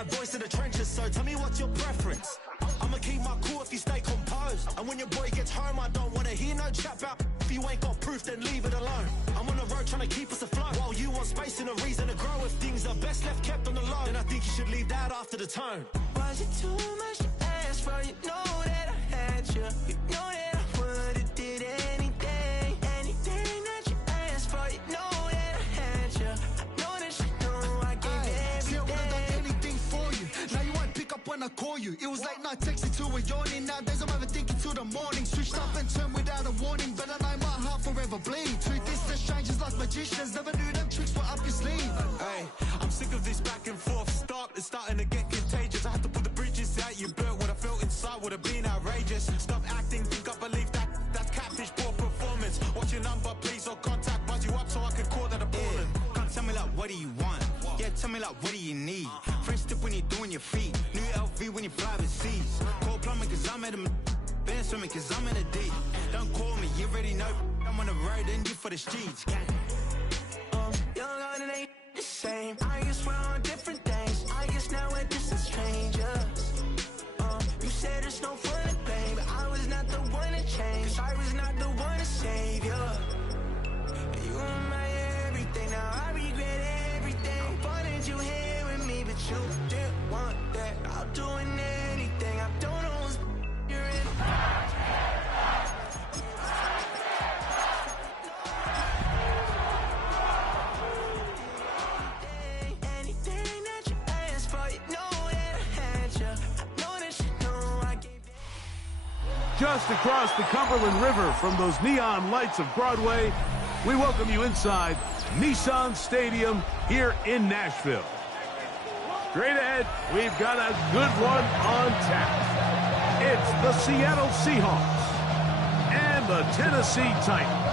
bad boys in the trenches, so tell me what's your preference. I'ma keep my cool if you stay composed. And when your boy gets home, I don't wanna hear no chat about if you ain't got proof, then leave it alone. I'm on the road trying to keep us afloat, while you want space and a reason to grow. If things are best left kept on the low, then I think you should leave that after the tone. Was it too much to ask for? You know that I had you. You know that I would've did anything, anything that you asked for. You know that I had you. I know that you know I gave everything. See, I would've done anything for you. Now you won't pick up when I call you. It was late night texting to a yawning. Nowadays I'm overthinking till the morning. Switched up and turned without a warning, but I know my heart forever bleed. Truth is that strangers like magicians never knew them tricks were up your sleeve. Hey, I'm sick of this back and forth. Stop, it's starting to get contagious. I had to put the bridges out you built. What I felt inside would have been outrageous. Stop acting, think I believe that. That's catfish, poor performance. What's your number, please, or contact? Buzz you up so I can call that a ballin'. Can't tell me like, what do you want? Yeah, tell me like, what do you need? French tip when you're doing your feet. New LV when you fly overseas. Call plumbing cause I'm at a band swimming cause I'm in a D. Don't call me, you already know. I'm on the road and you for the streets. Young on it ain't the same. I guess we're on different things. I guess now we're distant strangers. You said there's no fun to blame, but I was not the one to change. Cause I was not the one to save you. You were my everything, now I regret everything. I wanted you here with me, but you didn't want that. I'll do anything, I don't know what's you're in. Anything that you asked for, you know that I had you. I know that you know I gave you. Just across the Cumberland River from those neon lights of Broadway, we welcome you inside Nissan Stadium here in Nashville. Straight ahead, we've got a good one on tap. It's the Seattle Seahawks and the Tennessee Titans.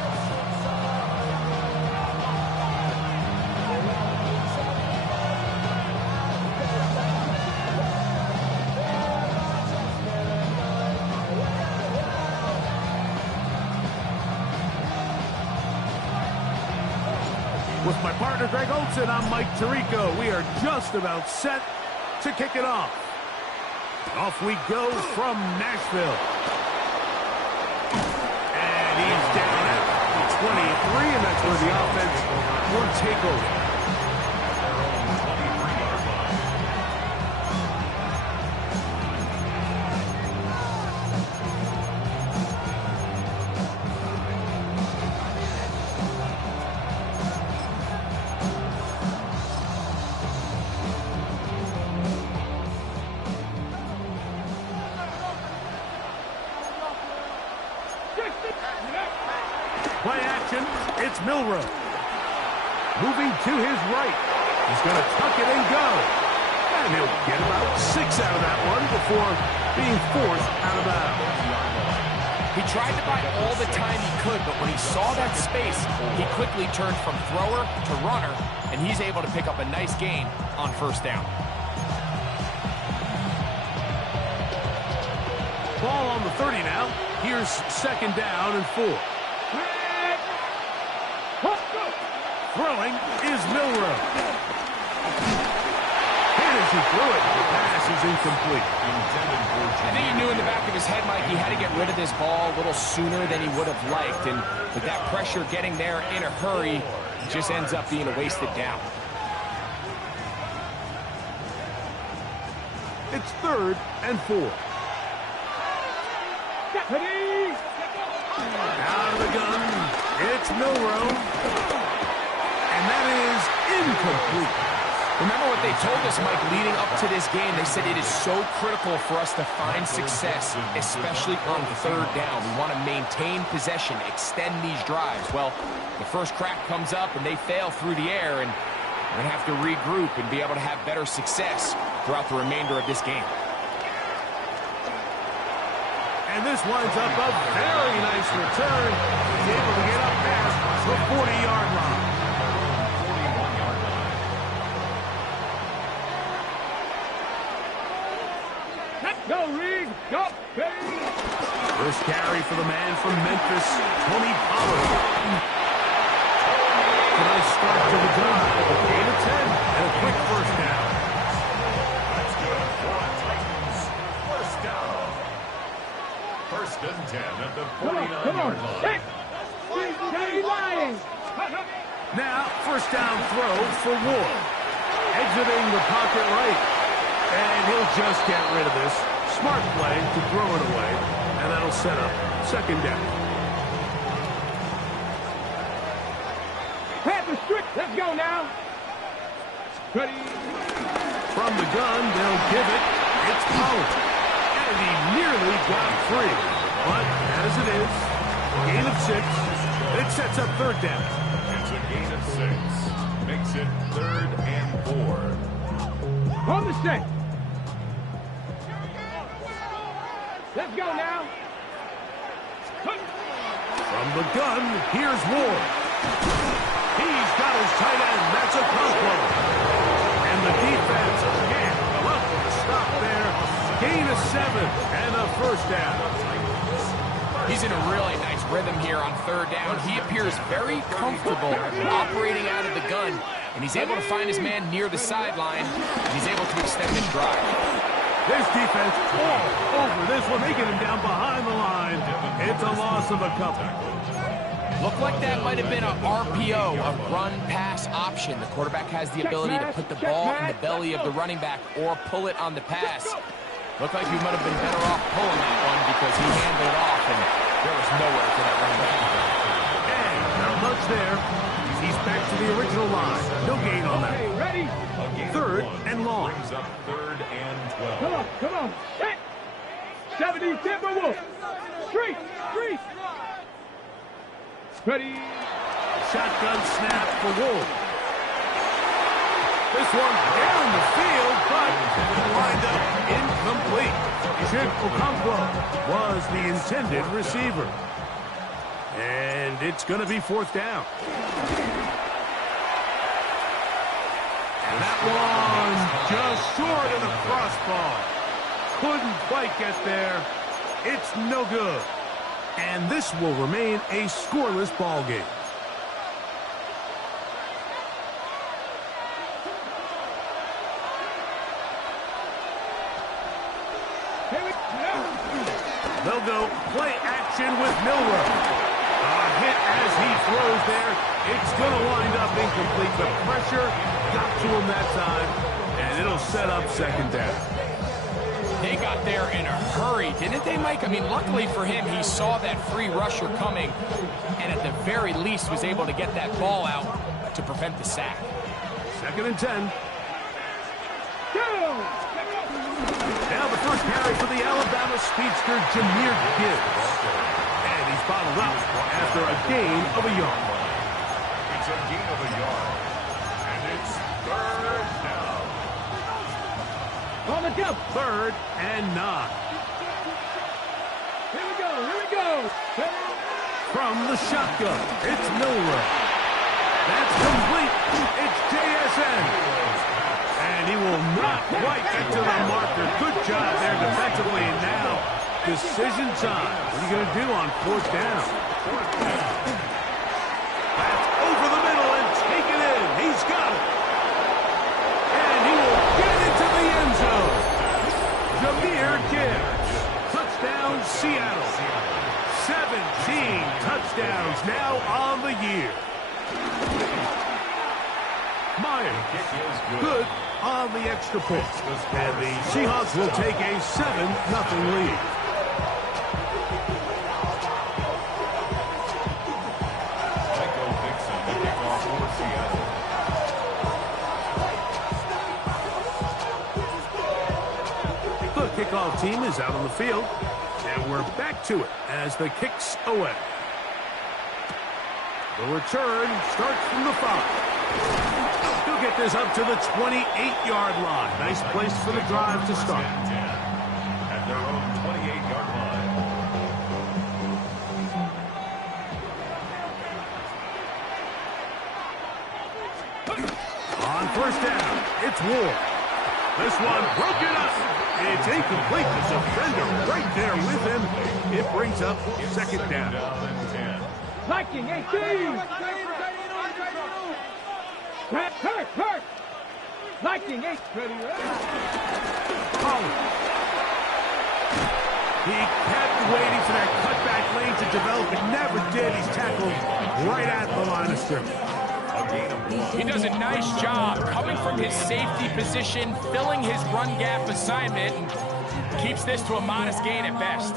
With my partner Greg Olson, I'm Mike Tirico. We are just about set to kick it off. Off we go from Nashville. And he's down at 23, and that's where the offense will take over. Play action, it's Milrow. Moving to his right. He's going to tuck it and go. And he'll get about 6 out of that one before being forced out of bounds. He tried to buy all the time he could, but when he saw that space, he quickly turned from thrower to runner, and he's able to pick up a nice gain on first down. Ball on the 30 now. Here's second down and 4. Throwing is Milrow. And as he threw it, the pass is incomplete. I think he knew in the back of his head, Mike, he had to get rid of this ball a little sooner than he would have liked. And with that pressure getting there in a hurry, it just ends up being a wasted down. It's third and 4. Out of the gun, it's Milrow. And that is incomplete. Remember what they told us, Mike, leading up to this game. They said it is so critical for us to find success, especially on third down. We want to maintain possession, extend these drives. Well, the first crack comes up and they fail through the air, and we're going to have to regroup and be able to have better success throughout the remainder of this game. And this winds up a very nice return. He's able to get up past the 40-yard line. Go, Reed! Go! First carry for the man from Memphis, Tony Pollard. A nice start to the drive. A gain of 10 and a quick first down. at the 49-yard line. Now, first down throw for Ward. Exiting the pocket right. And he'll just get rid of this. Smart play to throw it away. And that'll set up second down. Let's go now. Ready. From the gun, they'll give it. It's Pollard. And he nearly got free. But as it is, gain of 6. It sets up third down. It's a gain of 6. Makes it 3rd and 4. On the set. Let's go now. From the gun, here's Ward. He's got his tight end. That's a combo. And the defense can't come up with a stop there. Gain of 7 and a first down. He's in a really nice rhythm here on third down. He appears very comfortable operating out of the gun, and he's able to find his man near the sideline, and he's able to extend this drive. This defense all over this one. They get him down behind the line. It's a loss of a couple. Looked like that might have been an RPO, a run-pass option. The quarterback has the ability to put the ball in the belly of the running back or pull it on the pass. Looked like he might have been better off pulling that one because he handed it off, and there was nowhere for that running back. And not much there. He's back to the original line. No gain on that. Ready? 3rd and long. Brings up 3rd and 12. Come on. Set. 70 Timberwolves. Street. Ready. Shotgun snap for Wolf. This one down the field, but lined up incomplete. Chip Okonkwo was the intended receiver. And it's going to be 4th down. And that one just short of the crossbar. Couldn't quite get there. It's no good. And this will remain a scoreless ball game. They'll go play action with Milroe. A hit as he throws there. It's going to wind up incomplete. The pressure got to him that time, and it'll set up second down. They got there in a hurry, didn't they, Mike? I mean, luckily for him, he saw that free rusher coming, and at the very least was able to get that ball out to prevent the sack. 2nd and 10. Now the first carry for the Alabama speedster, Jahmyr Gibbs. And he's bottled up after a gain of a yard. It's a gain of a yard. And it's 3rd down. On the jump. 3rd and 9. Here we go. From the shotgun, it's Milroe. That's complete. It's JSN. And he will not quite get to the marker. Good job there defensively. And now, decision time. What are you going to do on 4th down? That's over the middle and take it in. He's got it. And he will get into the end zone. Jahmyr Gibbs. Touchdown, Seattle. 17 touchdowns now on the year. Myers, good on the extra point. And the Seahawks will take a 7-0 lead. The kickoff team is out on the field. And we're back to it as the kick's away. The return starts from the 5. He'll get this up to the 28-yard line. Nice place for the drive to start. At their own 28-yard line. On 1st down, it's Ward. This one broken up. It's incomplete. The defender right there with him. It brings up 2nd down. Liking 18. Hurt. Liking 8. Pollard. He kept waiting for that cutback lane to develop. It never did. He's tackled right at the line of scrimmage. He does a nice job coming from his safety position, filling his run gap assignment, and keeps this to a modest gain at best.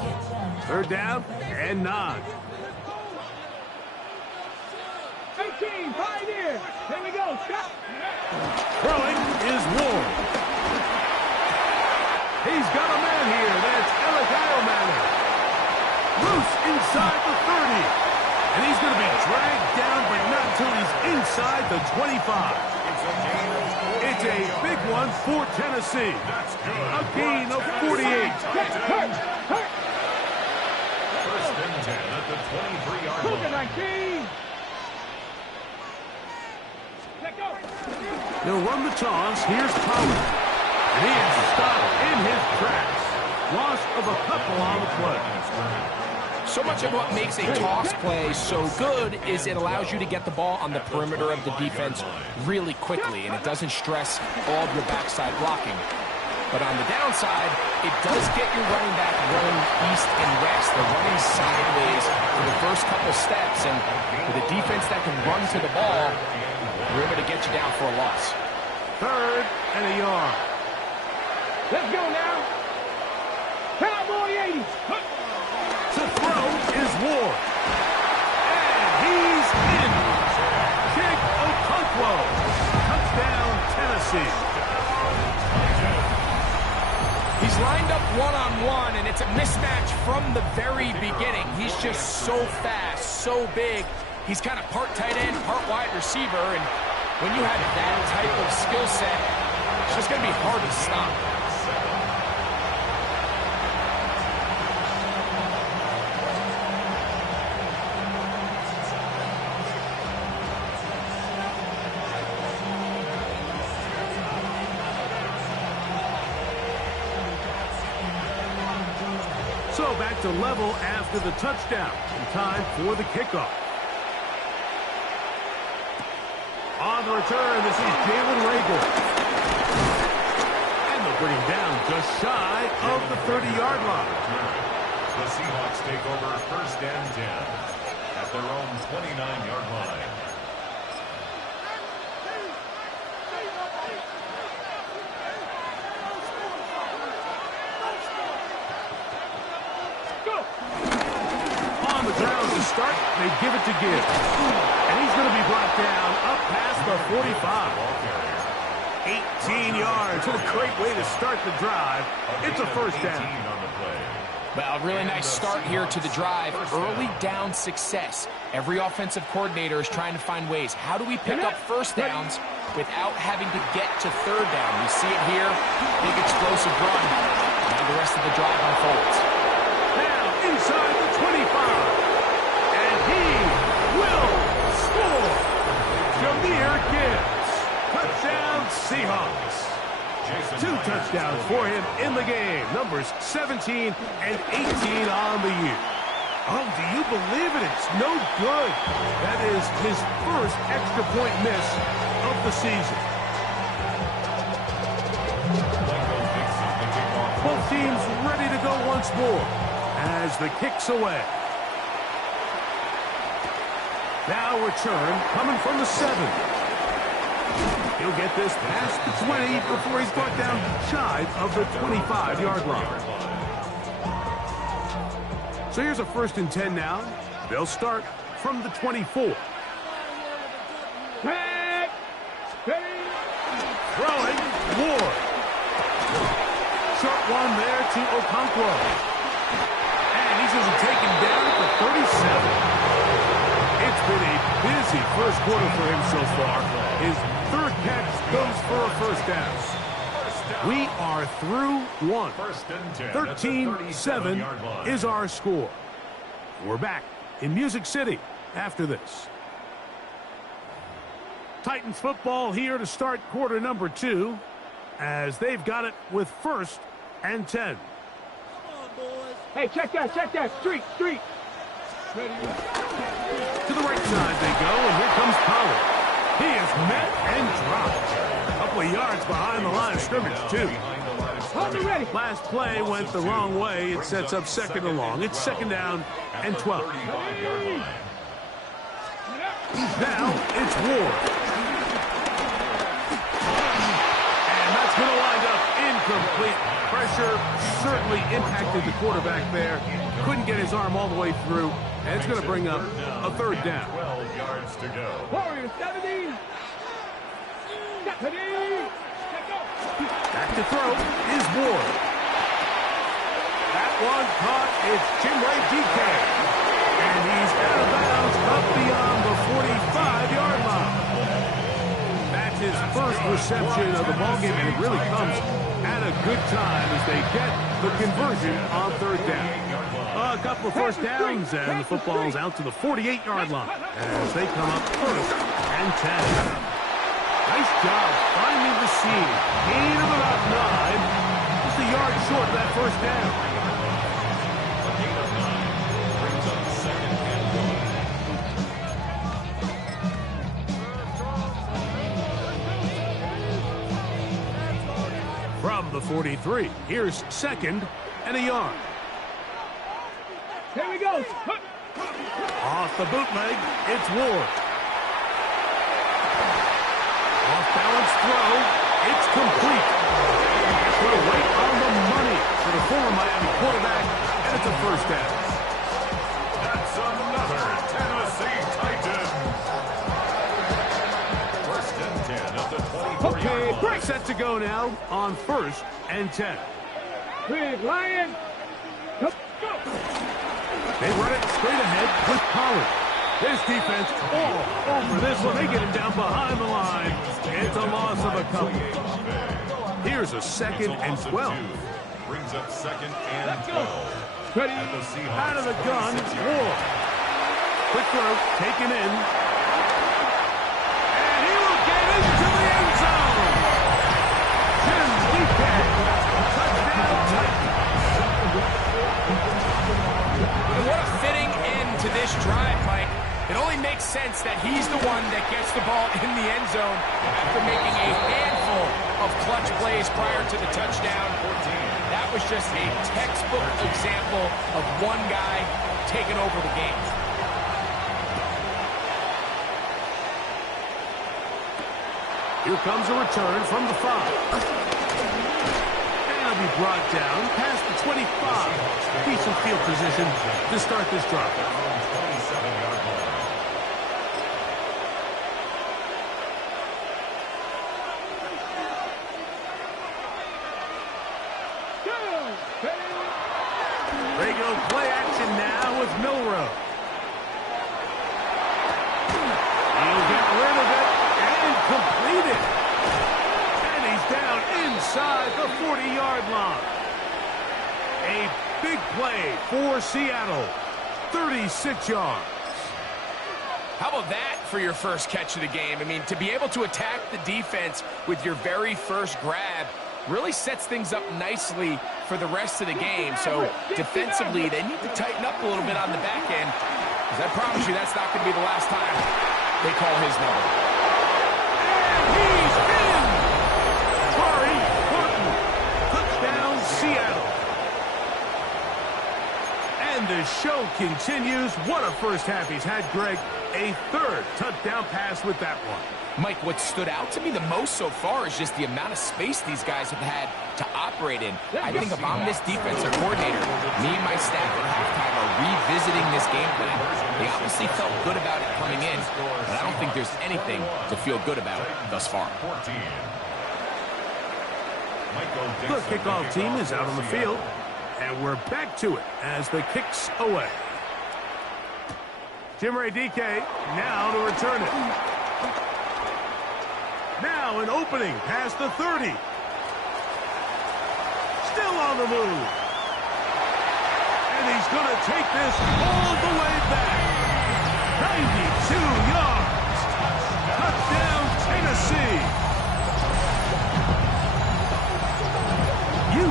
Third down and 9. 18, pioneer. Here we go. Stop. Throwing is Ward. He's got a man here. That's Manning. Loose inside the 30. And he's going to be dragged down, but not until he's inside the 25. It's a big one for Tennessee. A gain of 48. First and 10 at the 23-yard line. 19. Let go. He'll run the toss. Here's Pollard. And he is stopped in his tracks. Loss of a couple on the play. So much of what makes a toss play so good is it allows you to get the ball on the perimeter of the defense really quickly, and it doesn't stress all of your backside blocking. But on the downside, it does get your running back running east and west. They're running sideways for the first couple steps, and with a defense that can run to the ball, we're able to get you down for a loss. Third and a yard. Let's go now. Cowboy 80. To throw is Ward. And he's in. Kick Okonkwo. Touchdown, Tennessee. He's lined up one-on-one, and it's a mismatch from the very beginning. He's just so fast, so big. He's kind of part tight end, part wide receiver, and when you have that type of skill set, it's just going to be hard to stop. So back to level after the touchdown. In time for the kickoff. On the return, this is Jalen Rager. And they'll bring him down just shy of the 30-yard line. The Seahawks take over first and 10 at their own 29-yard line. On the ground to start, they give it to Gibbs. And he's going to be brought down up past the 45. 18 yards. What a great way to start the drive. It's a first down. Well, a really nice start here to the drive. Early down success. Every offensive coordinator is trying to find ways. How do we pick up first downs without having to get to third down? We see it here. Big explosive run. Now the rest of the drive unfolds. Now inside the 25. And he will score. Jahmyr Gibbs. Touchdown Seahawks. 2 touchdowns for him in the game. Numbers 17 and 18 on the year. Oh, do you believe it? It's no good. That is his first extra point miss of the season. Both teams ready to go once more as the kick's away. Now return coming from the 7. He'll get this past the 20 before he's brought down shy of the 25-yard line. So here's a first and 10 now. They'll start from the 24. Throwing, Ward. Short one there to Okonkwo. And he's going to take him down at the 37. It's been a busy first quarter for him so far. His third catch goes for a first down. We are through one. 13-7 is our score. We're back in Music City after this. Titans football here to start quarter number 2 as they've got it with first and 10. Hey, check that. Street. To the right side they go, and here comes Pollard. He is met and dropped. A couple of yards behind the line of scrimmage, too. Last play went the wrong way. It sets up second and long. It's second down and 12. Now it's Ward. And that's going to wind up incomplete. Pressure certainly impacted the quarterback there. Couldn't get his arm all the way through. And it's going to bring up a third down. 12 yards to go. Warriors 70. Back to throw is Ward. That one caught. It's Jimray DK. And he's out of bounds up beyond the 45-yard line. That's his first reception of the ballgame, and it really comes at a good time as they get the conversion on third down. A couple of first downs, and the football's out to the 48-yard line as they come up first and 10. Nice job finding the seam. Gain of about 9. Just a yard short of that first down. A gain of 9 brings up second and 1. From the 43, here's second and a yard. Here we go. Off the bootleg, it's Ward. Off-balance throw, it's complete. That's going to wait on the money for the former Miami quarterback, and it's a first down. That's another Tennessee Titan. First and 10 at the 24-yard line. Set to go now on first and 10. Big Lion. Go. They run it straight ahead with Pollard. This defense all over this one. They get him down behind the line. It's a loss of a couple. Here's a second and 12. Brings up second and 12. Ready. Out of the gun, Ward. Quick throw, taken in. And he will get into the end zone. Jim Weekend. Touchdown Titans. And what a fitting end to this drive, Mike. It only makes sense that he's the one that gets the ball in the end zone after making a handful of clutch plays prior to the touchdown. That was just a textbook example of one guy taking over the game. Here comes a return from the 5. And he'll be brought down past the 25. Decent field position to start this drive. 27-yard line. They go play action now with Milrow. He'll get rid of it and complete it. And he's down inside the 40-yard line. A big play for Seattle. 36 yards. How about that for your first catch of the game? I mean, to be able to attack the defense with your very first grab really sets things up nicely for the rest of the game. So defensively, they need to tighten up a little bit on the back end, because I promise you that's not going to be the last time they call his number. And he's in! Corey Horton. Touchdown, Seattle. And the show continues. What a first half he's had, Greg. A third touchdown pass with that one. Mike, what stood out to me the most so far is just the amount of space these guys have had to operate in. I think if I'm this defensive coordinator, me and my staff at halftime are revisiting this game plan. They obviously felt good about it coming in, but I don't think there's anything to feel good about thus far. The kickoff team is out on the field, and we're back to it as the kick's away. Jimray DK now to return it. Now an opening past the 30. Still on the move. And he's going to take this all the way back. 92 yards. Touchdown, Tennessee.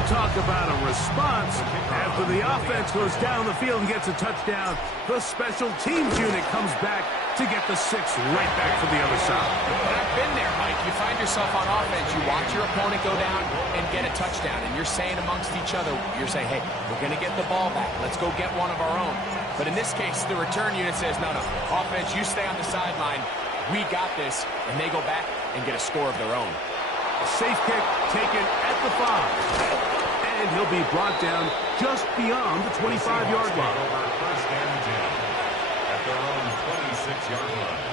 talk about a response. After the offense goes down the field and gets a touchdown, the special teams unit comes back to get the 6 right back for the other side. And I've been there, Mike. You find yourself on offense, you watch your opponent go down and get a touchdown, and you're saying amongst each other, you're saying, hey, we're going to get the ball back. Let's go get one of our own. But in this case, the return unit says, no, offense, you stay on the sideline. We got this. And they go back and get a score of their own. A safe kick taken at the 5. And he'll be brought down just beyond the 25-yard line. First and 10 at their own 26-yard line.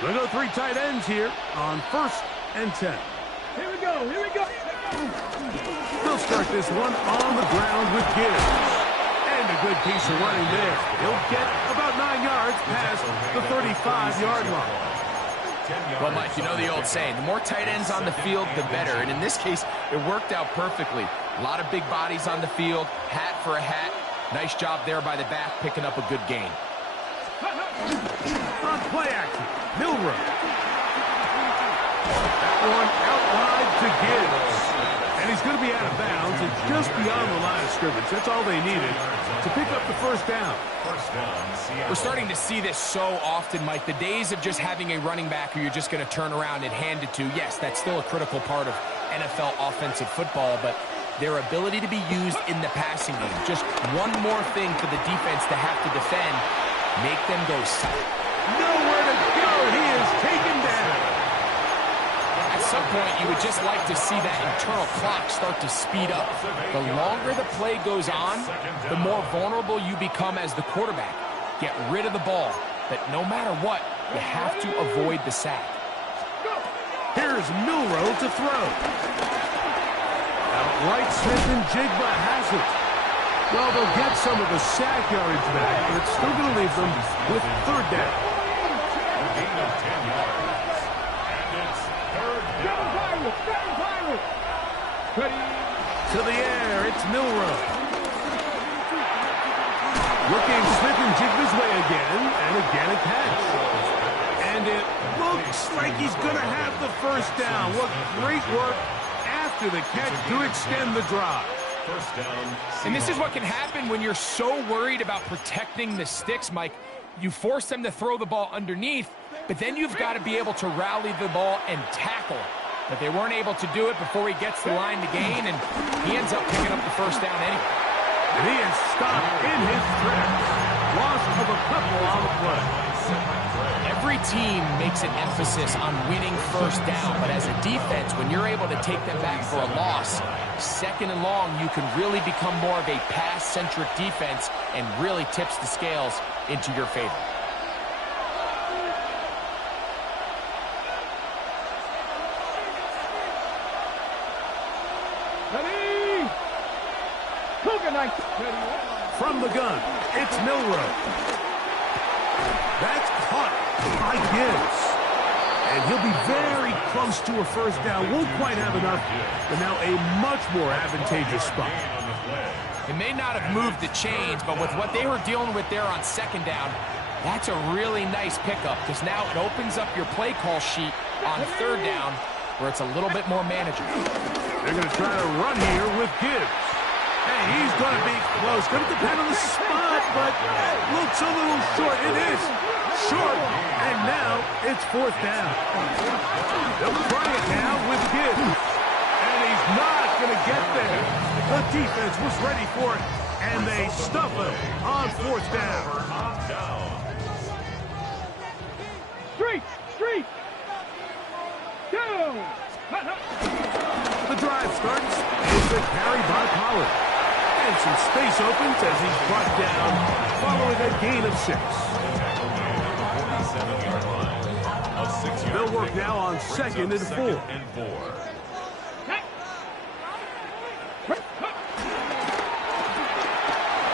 We'll go 3 tight ends here on 1st and 10. Here we go, here we go. They'll start this one on the ground with Gibbs. And a good piece of running there. He'll get about 9 yards past the 35-yard line. Well, Mike, you know the old saying, the more tight ends on the field, the better. And in this case, it worked out perfectly. A lot of big bodies on the field, hat for a hat. Nice job there by the back, picking up a good gain. On play action, Milroe. That one out wide to Gibbs. And he's going to be out of bounds and just beyond the line of scrimmage. That's all they needed to pick up the first down. We're starting to see this so often, Mike. The days of just having a running back who you're just going to turn around and hand it to, yes, that's still a critical part of NFL offensive football, but their ability to be used in the passing game, just one more thing for the defense to have to defend, make them go south. Nowhere to go. He is taken down. At some point, you would just like to see that internal clock start to speed up. The longer the play goes on, the more vulnerable you become as the quarterback. Get rid of the ball, but no matter what, you have to avoid the sack. Here's Milroe to throw. Outright Smith and Jigba has it. Well, they'll get some of the sack yardage back, but it's still going to leave them with 3rd down. Gain of 10 yards. And it's 3rd down. To the air, it's Milroe. Looking Smith and Jigba's way again, and again a catch. And it looks like he's going to have the 1st down. What great work after the catch to extend the drive. First down. And this is what can happen when you're so worried about protecting the sticks, Mike. You force them to throw the ball underneath, but then you've got to be able to rally the ball and tackle. But they weren't able to do it before he gets the line to gain, and he ends up picking up the 1st down anyway. And he is stopped in his tracks. Loss of a couple on the play. Every team makes an emphasis on winning 1st down, but as a defense, when you're able to take them back for a loss, 2nd and long, you can really become more of a pass-centric defense and really tips the scales into your favor. Ready? Cougar Knight. From the gun, it's Milroe. That's caught by Gibbs. And he'll be very close to a 1st down. Won't quite have enough, but now a much more advantageous spot. It may not have moved the chains, but with what they were dealing with there on 2nd down, that's a really nice pickup because now it opens up your play call sheet on 3rd down where it's a little bit more manageable. They're going to try to run here with Gibbs. Hey, he's going to be close. Going to depend on the spot, but it looks a little short. It is short, and now it's 4th down. They'll try it now with Gibbs, and he's not going to get there. The defense was ready for it, and they stuff it on 4th down. Street. Down. The drive starts. It's a carry by Pollard. And some space opens as he's brought down following a gain of 6. They'll work now on 2nd and 4.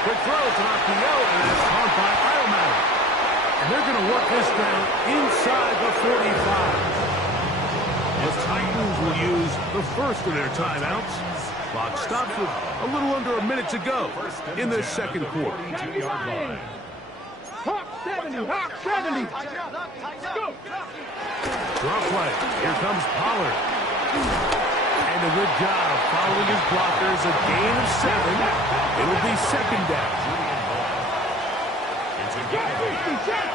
Quick throw to RPO, and that's caught by Iomatic. And they're going to work this down inside the 45. The Titans will use the 1st of their timeouts. Clock stops with a little under a minute to go in this 2nd quarter. Hop. 70. 70. Go. Draw play. Here comes Pollard. And a good job following his blockers. A gain of 7. It'll be second down. It's a gain.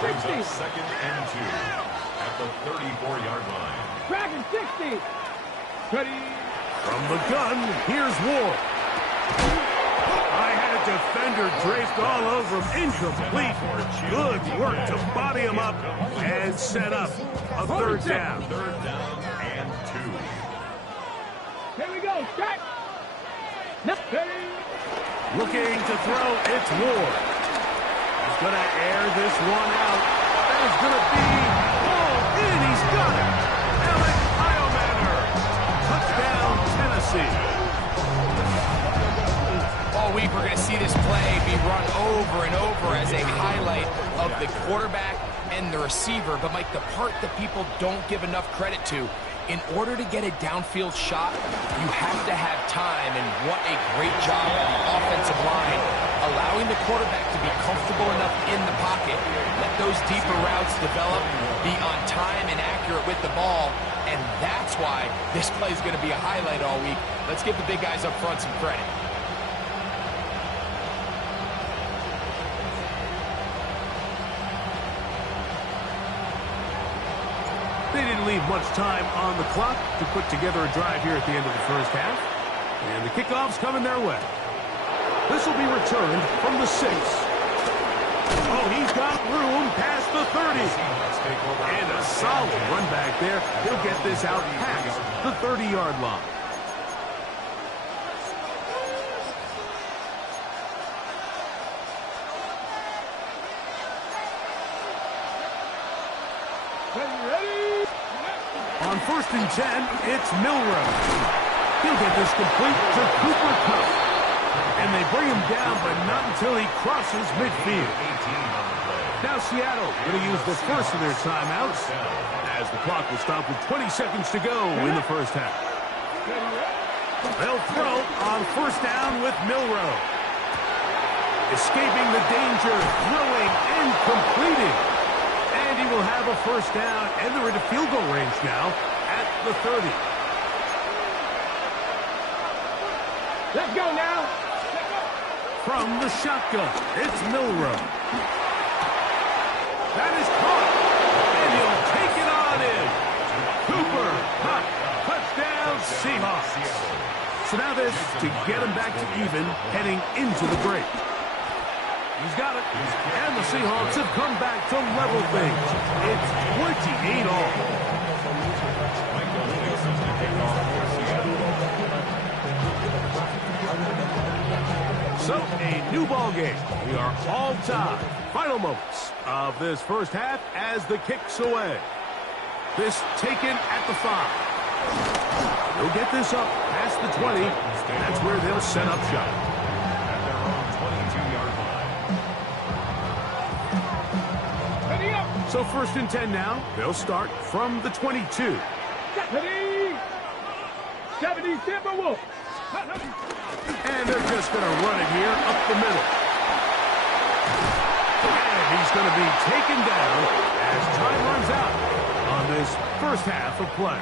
Brings up second and 2 at the 34-yard line. Dragon 60. Ready. From the gun, here's Ward. I had a defender draped all over him. Incomplete. Good work to body him up and set up a third down. Third down and 2. Here we go. Start. Ready. Looking to throw, it's Ward. He's going to air this one out. That is going to be hauled in. He's got it. Alec Iomanner. Touchdown, Tennessee. All week we're going to see this play be run over and over as a highlight of the quarterback and the receiver. But, Mike, the part that people don't give enough credit to, in order to get a downfield shot, you have to have time, and what a great job by the offensive line, allowing the quarterback to be comfortable enough in the pocket, let those deeper routes develop, be on time and accurate with the ball, and that's why this play is going to be a highlight all week. Let's give the big guys up front some credit. They didn't leave much time on the clock to put together a drive here at the end of the first half. And the kickoff's coming their way. This will be returned from the 6. Oh, he's got room past the 30. And a solid run back there. He'll get this out past the 30-yard line. On 1st and 10, it's Milroe. He'll get this complete to Cooper Kupp. And they bring him down, but not until he crosses midfield. Now Seattle going to use the first of their timeouts as the clock will stop with 20 seconds to go in the first half. They'll throw on 1st down with Milroe. Escaping the danger, throwing and completing. And he will have a 1st down, and they're into field goal range now at the 30. Let's go now. From the shotgun, it's Milroe. That is caught, and he'll take it on in. Cooper Kupp, touchdown Seahawks. So now this to get him back to even, heading into the break. He's got it, and the Seahawks have come back to level things. It's 28 all. So, a new ball game. We are all tied. Final moments of this first half as the kick's away. This taken at the 5. They'll get this up past the 20. That's where they'll set up shop. At their own 22-yard line. So 1st and 10 now. They'll start from the 22. 70 Timberwolves. And they're just going to run it here up the middle. And he's going to be taken down as time runs out on this first half of play.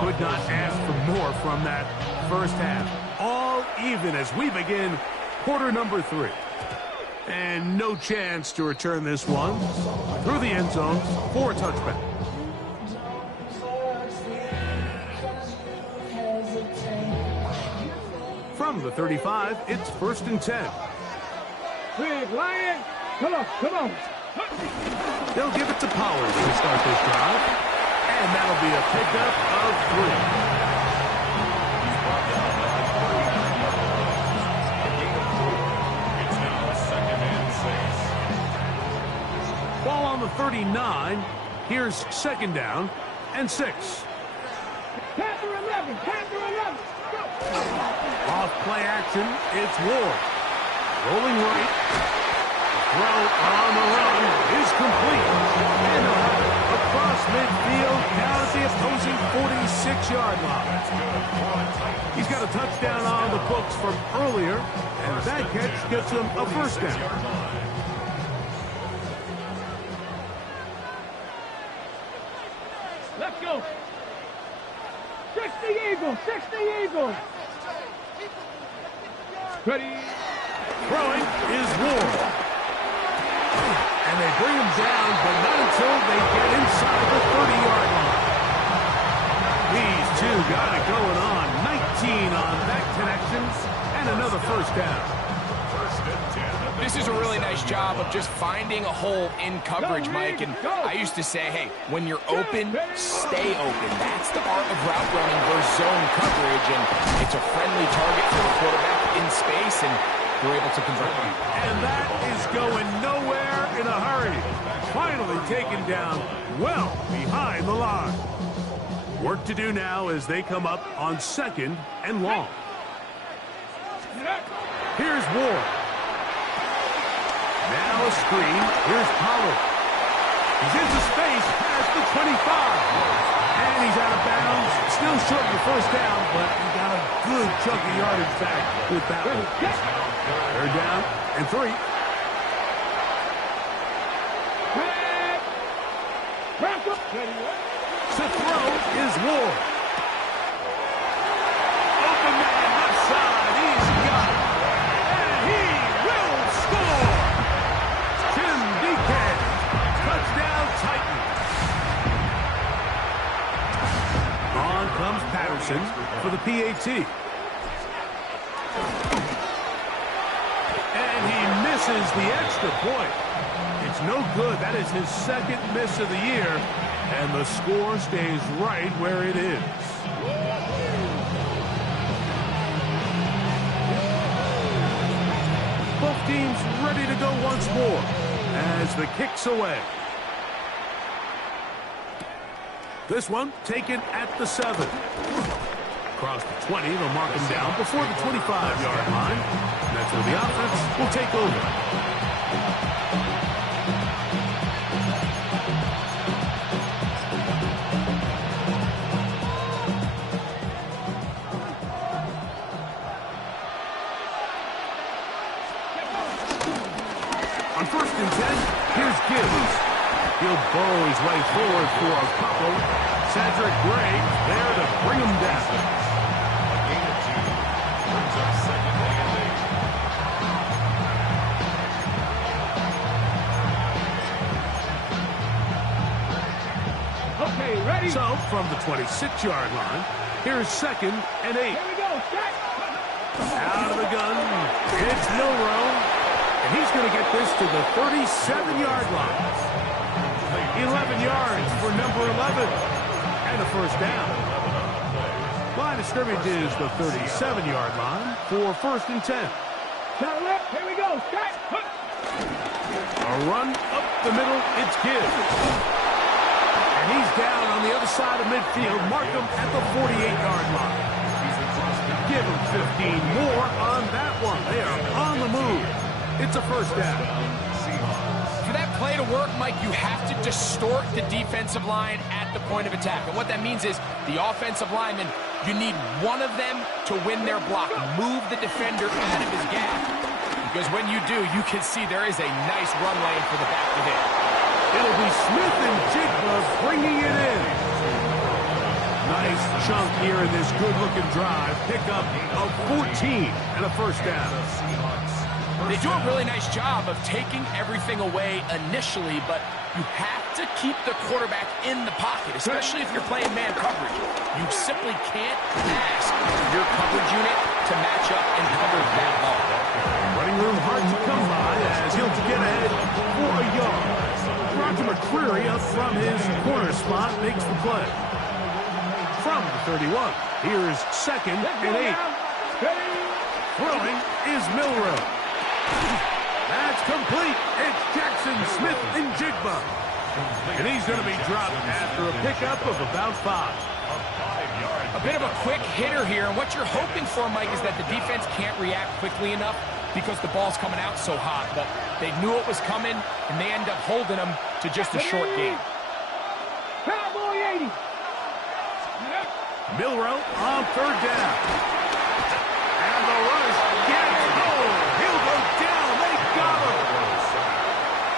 Could not ask for more from that first half. All even as we begin quarter number 3. And no chance to return this one through the end zone for a touchback. From the 35, it's 1st and 10. Big Lion. Come on, come on. They'll give it to Pollard to start this drive. And that'll be a pickup of 3. It's now 2nd and 6. Ball on the 39. Here's 2nd down and 6. Panther 11. Panther 11. Go. Off play action. It's Ward. Rolling right. throw on the run is complete. And they'll have it across midfield down at the opposing 46-yard line. He's got a touchdown on the books from earlier, and that catch gets him a first down. Let's go. 60 Eagles, 60 Eagles. Ready. Throwing is Ward. And they bring him down, but not until they get inside the 30-yard line. These two got it going on. 19 on that connection, and another first down. This is a really nice job of just finding a hole in coverage, Mike. And I used to say, hey, when you're open, stay open. That's the art of route running versus zone coverage. And it's a friendly target for the quarterback in space, and they're able to convert. And that is going nowhere in a hurry. Finally taken down well behind the line. Work to do now as they come up on 2nd and long. Here's Ward. Now a screen. Here's Pollard. He's into space past the 25. And he's out of bounds. Still short of the first down, but he got a good chunk of yardage back with that one. Third down and 3. To throw is Ward. Open man left side. He's got it. And he will score. Tim Deacon. Touchdown Titans. On comes Patterson for the PAT. And he misses the extra point. It's no good. That is his 2nd miss of the year. And the score stays right where it is. Both teams ready to go once more as the kick's away. This one taken at the 7. Across the 20, they'll mark him down before the 25-yard line. And that's where the offense will take over. On 1st and 10, here's Gibbs. He'll burrow his way forward for a couple. Cedric Gray there to bring him down. Gain of 2. Brings up 2nd and 8. Okay, ready? So, from the 26-yard line, here's 2nd and 8. Here we go, set. Out of the gun, it's Milrow. And he's going to get this to the 37-yard line. 11 yards for number 11. And a first down. Line of scrimmage is the 37-yard line for 1st and 10. Turn left, here we go, set. A run up the middle, it's Gibbs. And he's down on the other side of midfield. Mark him at the 48-yard line. Give him 15 more on that one. They are on the move. It's a first down. For that play to work, Mike, you have to distort the defensive line at the point of attack. And what that means is the offensive lineman, you need one of them to win their block. Move the defender out of his gap. Because when you do, you can see there is a nice run lane for the back of it. It'll be Smith and Jigba bringing it in. Nice chunk here in this good-looking drive. Pickup of 14 and a first down. They do a really nice job of taking everything away initially, but you have to keep the quarterback in the pocket, especially if you're playing man coverage. You simply can't ask your coverage unit to match up and cover that ball. Running room hard to come by as he'll get ahead for a yard. Roger McCreary up from his corner spot makes the play. From the 31, here's 2nd and 8. Throwing is Milrow. That's complete. It's Jackson Smith and Jigba. And he's going to be dropped after a pickup of about 5. A bit of a quick hitter here, and what you're hoping for, Mike, is that the defense can't react quickly enough because the ball's coming out so hot, but they knew it was coming, and they end up holding them to just a short game. Cowboy 80. Milrow on third down. And the rush gets goal. He'll go down. They got him.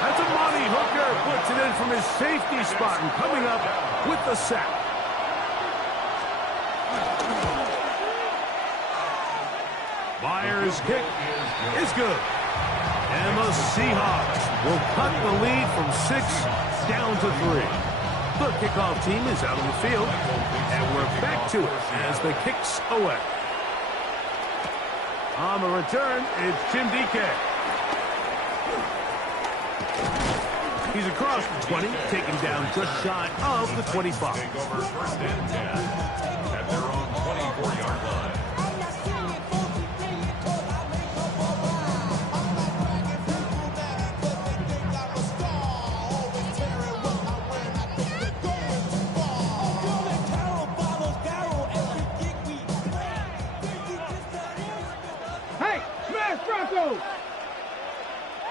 That's a Monty Hooker. Puts it in from his safety spot and coming up with the sack. Myers' kick is good. And the Seahawks will cut the lead from 6 down to 3. The kickoff team is out on the field, and we're back to it as the kick's away. On the return, it's Jim DK. He's across the 20, taken down just shy of the 25. Take over first and 10 at their own 24-yard line.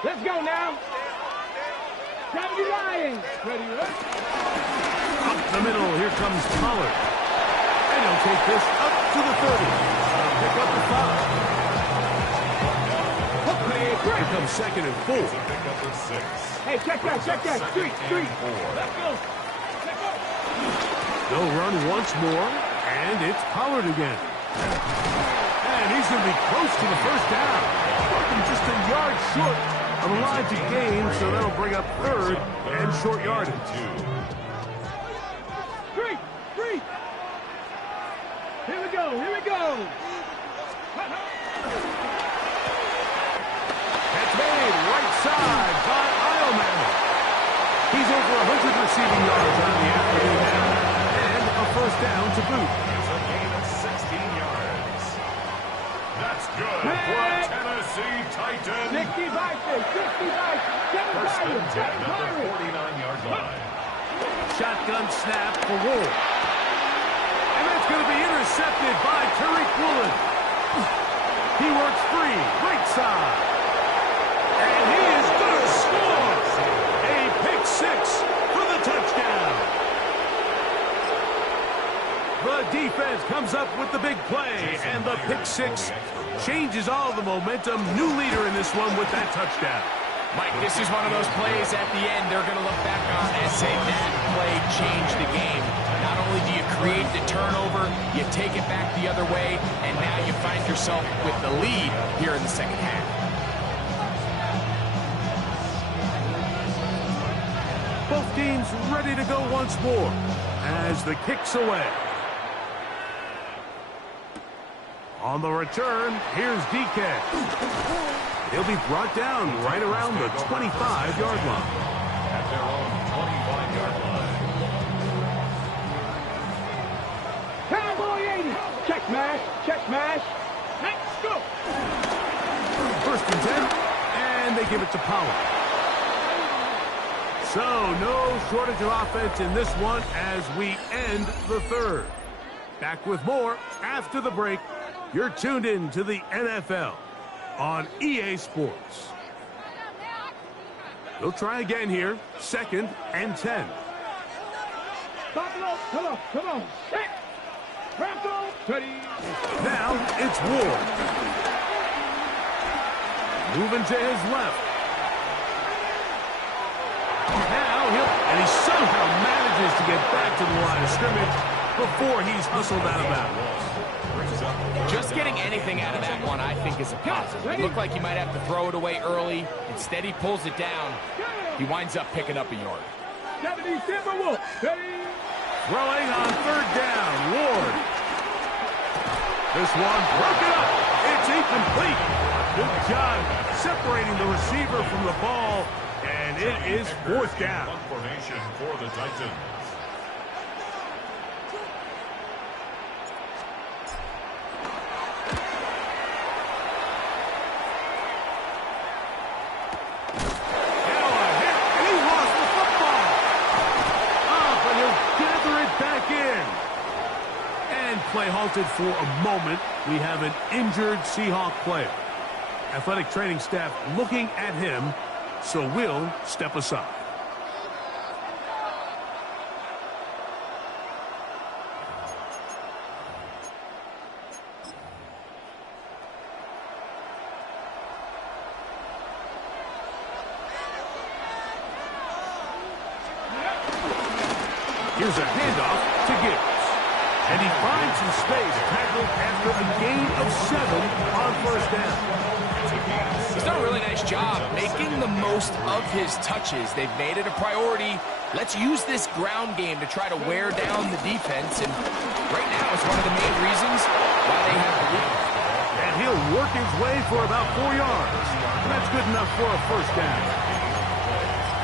Let's go now. W Lions. Ready, right? Up the middle, here comes Pollard. And he'll take this up to the 30. Pick up the 5. Here comes 2nd and 4. Pick up the 6. Hey, check that. Street. Let's go. They'll run once more, and it's Pollard again. And he's going to be close to the first down. Working just a yard short of the line to gain, so that'll bring up 3rd and short yardage. Street. Here we go. That's made right side by Eilman. He's over 100 receiving yards on the afternoon now, and a first down to boot. It's a gain of 16 yards. That's good for a Tennessee Titan. 65. First and 10 at the 49-yard line. Shotgun snap for Ward. And that's going to be intercepted by Tariq Woolen. He works free, right side. And he is going to score. A pick 6 for the touchdown. The defense comes up with the big play, and the pick 6 changes all the momentum. New leader in this one with that touchdown. Mike, this is one of those plays at the end they're going to look back on and say that play changed the game. Not only do you create the turnover, you take it back the other way, and now you find yourself with the lead here in the second half. Both teams ready to go once more as the kick's away. On the return, here's DK. He'll be brought down right around the 25-yard line. At their own 25-yard line. Cowboy 80. Check smash. Let's go. First and 10, and they give it to Pollard. So, no shortage of offense in this one as we end the 3rd. Back with more after the break. You're tuned in to the NFL on EA Sports. They'll try again here. 2nd and 10. Come on. Set. Rambo. Ready. Now it's Ward. Moving to his left. And he somehow manages to get back to the line of scrimmage before he's hustled out of bounds. Just getting anything out of that one, I think, is a positive. It looked like he might have to throw it away early. Instead, he pulls it down. He winds up picking up a yard. Throwing on 3rd down, Ward. This one broken up. It's incomplete. Good job separating the receiver from the ball, and it is 4th down. Formation for the Titans. Play halted for a moment. We have an injured Seahawk player. Athletic training staff looking at him, so we'll step aside. Here's a handoff to Gibbs. And he finds some space tackled after a gain of 7 on first down. He's done a really nice job making the most of his touches. They've made it a priority. Let's use this ground game to try to wear down the defense. And right now it's one of the main reasons why they have the lead. And he'll work his way for about 4 yards. And that's good enough for a first down.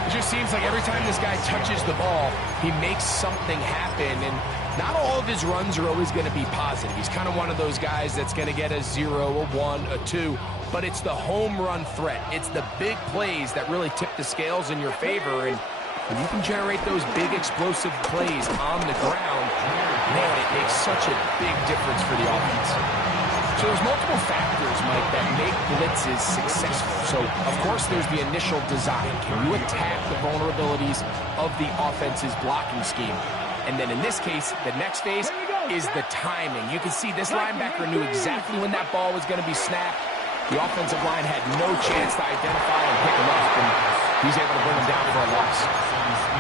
It just seems like every time this guy touches the ball, he makes something happen. And not all of his runs are always going to be positive. He's kind of one of those guys that's going to get a 0, a 1, a 2. But it's the home run threat. It's the big plays that really tip the scales in your favor. And when you can generate those big explosive plays on the ground, man, it makes such a big difference for the offense. So there's multiple factors, Mike, that make blitzes successful. So, of course, there's the initial design. Can you attack the vulnerabilities of the offense's blocking scheme? And then in this case, the next phase is the timing. You can see this linebacker knew exactly when that ball was going to be snapped. The offensive line had no chance to identify and pick him up, and he's able to bring him down for a loss.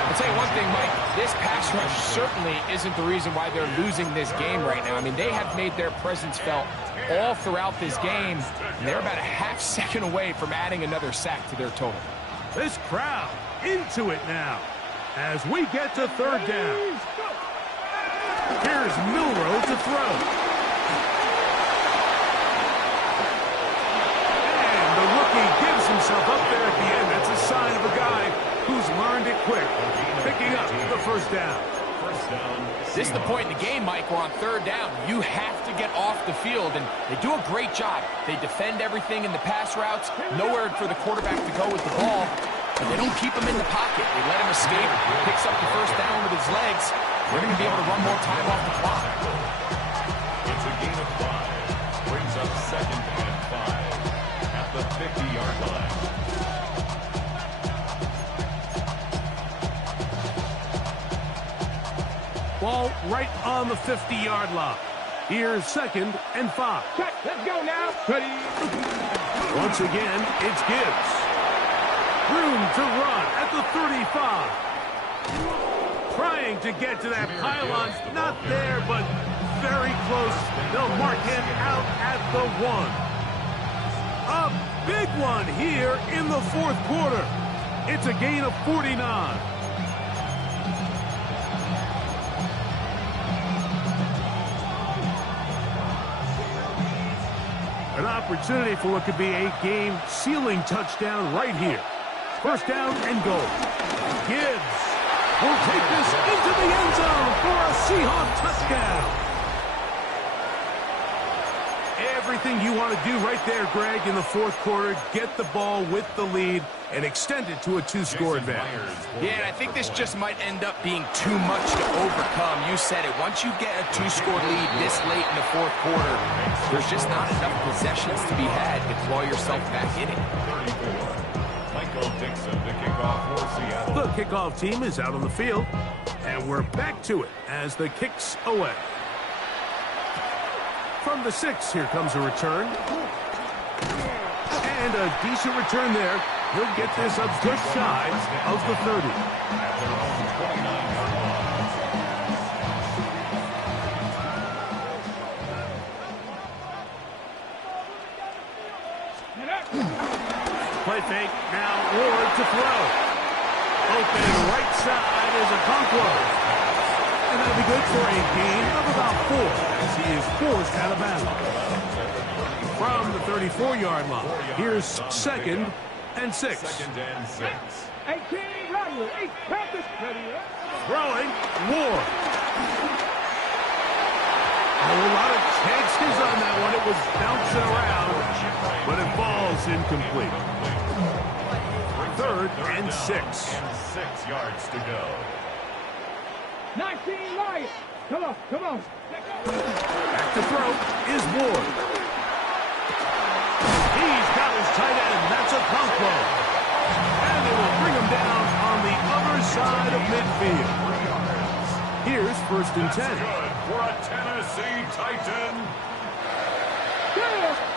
I'll tell you one thing, Mike, this pass rush certainly isn't the reason why they're losing this game right now. I mean, they have made their presence felt all throughout this game, and they're about a half second away from adding another sack to their total. This crowd into it now as we get to third down. Here's Milroe to throw. And the rookie gives himself up there at the end. That's a sign of a guy who's learned it quick, picking up the first down. This is the point in the game, Mike, where on third down, you have to get off the field, and they do a great job. They defend everything in the pass routes, nowhere for the quarterback to go with the ball, but they don't keep him in the pocket. They let him escape, picks up the first down with his legs. They're going to be able to run more time off the clock. It's a gain of 5. Brings up 2nd and 5 at the 50-yard line. Ball right on the 50-yard line. Here's 2nd and 5. Check, let's go now. Ready. Once again, it's Gibbs. Room to run at the 35. Trying to get to that pylon. Not there, but very close. They'll mark him out at the 1. A big one here in the 4th quarter. It's a gain of 49. An opportunity for what could be a game-sealing touchdown right here. First down and goal. Gibbs will take this into the end zone for a Seahawks touchdown. Everything you want to do right there, Greg, in the 4th quarter. Get the ball with the lead and extend it to a 2-score advantage. Yeah, and I think this just might end up being too much to overcome. You said it. Once you get a 2-score lead this late in the 4th quarter, there's just not enough possessions to be had to claw yourself back in it. The kickoff team is out on the field, and we're back to it as the kick's away. From the 6, here comes a return. And a decent return there. He'll get this up just shy of the 30. Play fake, now Ward to throw. Open right side is a Okonkwo. And that'll be good for a gain of about 4 as he is forced out of bounds. From the 34-yard line, here's 2nd and 6. 18, Rodgers, 8, practice. Throwing, Ward. A lot of chances on that one. It was bouncing around, but it falls incomplete. 3rd and 6. 6 yards to go. 19, Lions. Come on, come on. Back to throw is Ward. He's got his tight end. That's a pump blow. And they will bring him down on the other side of midfield. Here's 1st and 10. That's good for a Tennessee Titan.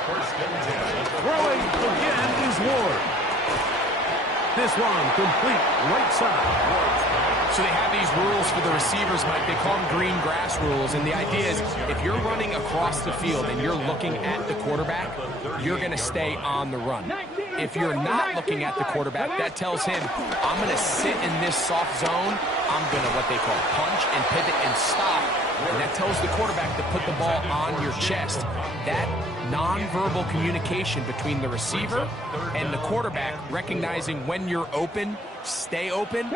1st and 10. Throwing again is Ward. This one complete right side. So they have these rules for the receivers, Mike. They call them green grass rules. And the idea is if you're running across the field and you're looking at the quarterback, you're going to stay on the run. If you're not looking at the quarterback, that tells him, I'm going to sit in this soft zone. I'm going to what they call punch and pivot and stop. And that tells the quarterback to put the ball on your chest. That nonverbal communication between the receiver and the quarterback, recognizing when you're open, stay open,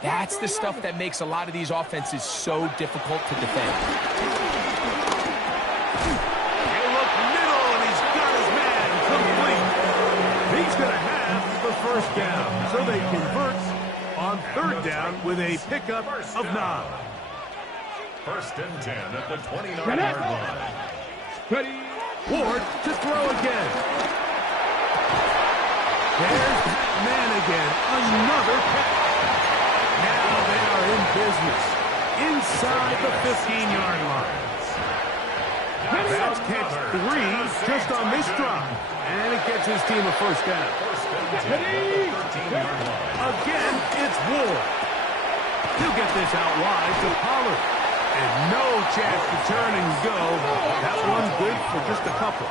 that's the stuff that makes a lot of these offenses so difficult to defend. They look middle, and he's got his man complete. He's going to have the 1st down. So they convert on 3rd down with a pickup of 9. 1st and 10 at the 29-yard line. Ready. Ward to throw again. There's that man again. Another catch. Now they are in business inside the 15-yard line. That's catch 3 just on this drive. And it gets his team a 1st down. Again, it's Ward. He'll get this out wide to Pollard. And no chance to turn and go. That one good for just a couple.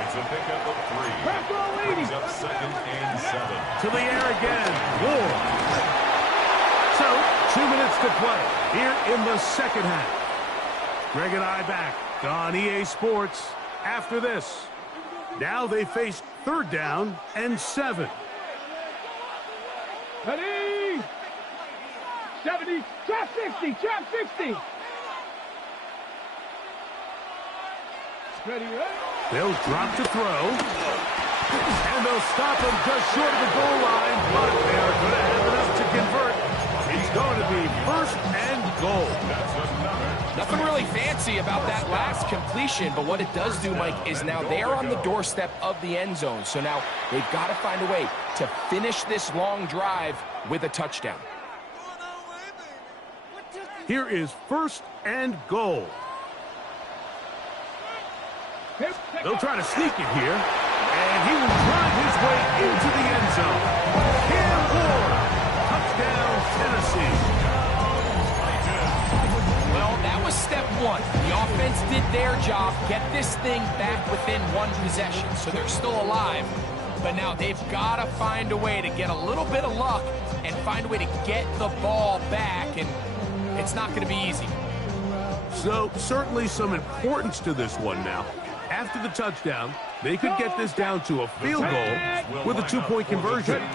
It's a pickup of 3. Brings up 2nd and 7. To the air again. Ward. So, 2 minutes to play here in the 2nd half. Greg and I back on EA Sports after this. Now they face 3rd down and 7. Ready. 70. Trap 60. Trap 60. Ready. They'll drop to throw. And they'll stop him just short of the goal line. But they are going to have enough to convert. It's going to be 1st and goal. Nothing really fancy about that last completion, but what it does do, Mike, is now they are on the doorstep of the end zone. So now they've got to find a way to finish this long drive with a touchdown. Here is 1st and goal. They'll try to sneak it here, and he will drive his way into the end zone. Cam Ward, touchdown, Tennessee. Well, that was step 1. The offense did their job, get this thing back within 1 possession, so they're still alive. But now they've got to find a way to get a little bit of luck and find a way to get the ball back, and it's not going to be easy. So, certainly some importance to this one now. After the touchdown, they could get this down to a field goal with a 2-point conversion. The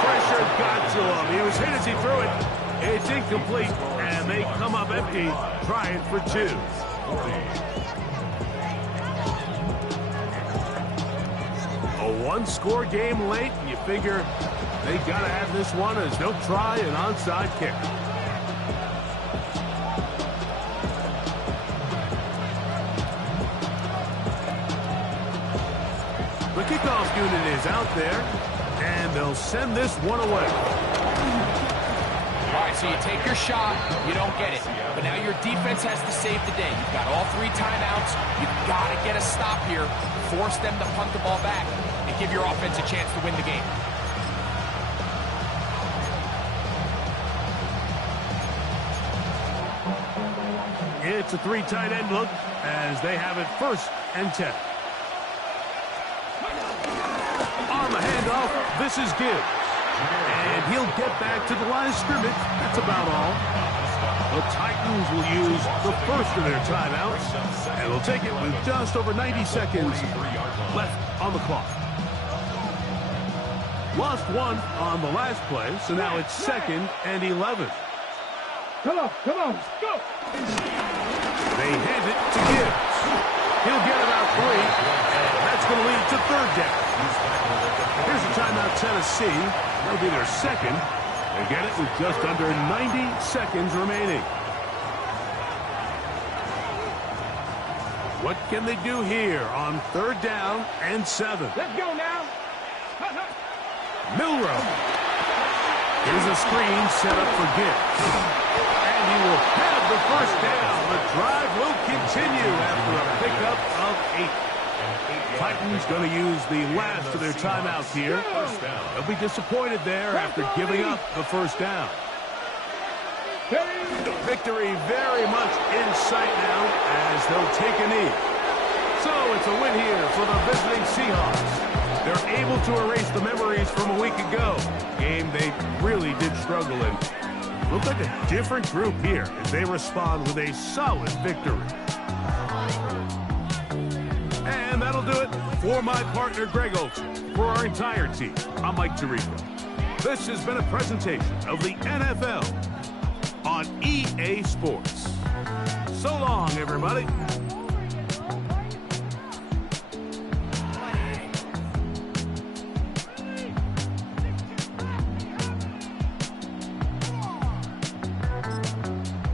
pressure got to him. He was hit as he threw it. It's incomplete, and they come up empty, trying for 2. A 1-score game late, and you figure they got to have this one as they'll try an onside kick. The kickoff unit is out there, and they'll send this one away. All right, so you take your shot, you don't get it. But now your defense has to save the day. You've got all 3 timeouts. You've got to get a stop here, force them to punt the ball back, and give your offense a chance to win the game. It's a 3 tight end look as they have it 1st and 10. On the handoff, this is Gibbs. And he'll get back to the line of scrimmage. That's about all. The Titans will use the first of their timeouts, and they'll take it with just over 90 seconds left on the clock. Lost 1 on the last play, so now it's 2nd and 11. Come on, go! They hand it to Gibbs. He'll get about 3, and that's going to lead to 3rd down. Here's a timeout, Tennessee. That'll be their 2nd. They get it with just under 90 seconds remaining. What can they do here on 3rd down and 7? Let's go now. Milrow. Here's a screen set up for Gibbs. And he will have the 1st down. The drive will continue after a pickup of 8. Titans going to use the last of their timeouts here. They'll be disappointed there after giving up the 1st down. Victory very much in sight now as they'll take a knee. So it's a win here for the visiting Seahawks. They're able to erase the memories from a week ago. Game they really did struggle in. Looks like a different group here as they respond with a solid victory. And that'll do it for my partner Greg Olson. For our entire team, I'm Mike Tirico. This has been a presentation of the NFL on EA Sports. So long, everybody.